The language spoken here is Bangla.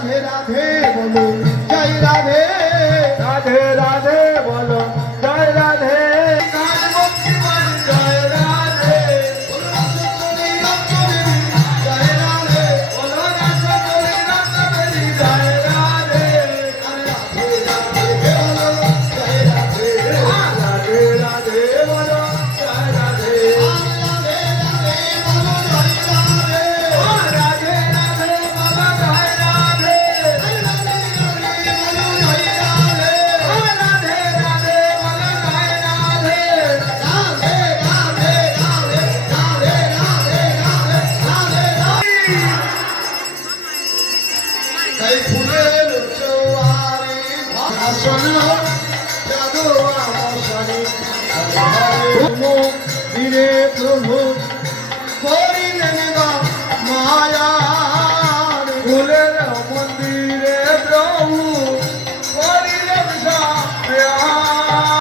রাধে রাধে বলো জয় রাধে রাধে রাধে বলো জয় রাধে কালবক্ষী বলো জয় রাধে বলো রাসচরি রত্নবেদী জয় রাধে বলো রাসচরি রত্নবেদী জয় রাধে রাধে রাধে বলো জয় রাধে রাধে রাধে বলো জয় রাধে রাধে রাধে বলো জয় রাধে রাধে রাধে বলো জয় রাধে ফুলের চৌহারে ভাষণ জাদু আমশানে ধীরে প্রভু